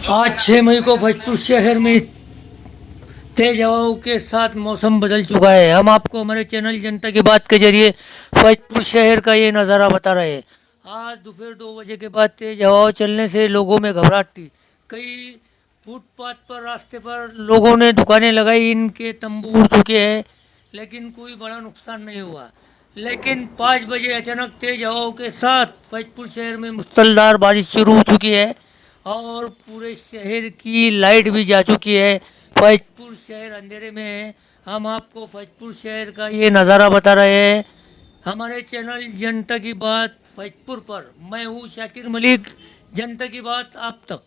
आज 6 मई को भोजपुर शहर में तेज हवाओं के साथ मौसम बदल चुका है। हम आपको हमारे चैनल जनता की बात के जरिए भोजपुर शहर का ये नज़ारा बता रहे हैं। आज दोपहर 2 बजे के बाद तेज हवाओं चलने से लोगों में घबराहट थी। कई फुटपाथ पर रास्ते पर लोगों ने दुकानें लगाई, इनके तंबू उड़ चुके हैं, लेकिन कोई बड़ा नुकसान नहीं हुआ। लेकिन 5 बजे अचानक तेज हवाओं के साथ भोजपुर शहर में मूसलाधार बारिश शुरू हो चुकी है और पूरे शहर की लाइट भी जा चुकी है। भोजपुर शहर अंधेरे में है। हम आपको भोजपुर शहर का ये नज़ारा बता रहे हैं हमारे चैनल जनता की बात भोजपुर पर। मैं हूँ शाकिर मलिक, जनता की बात आप तक।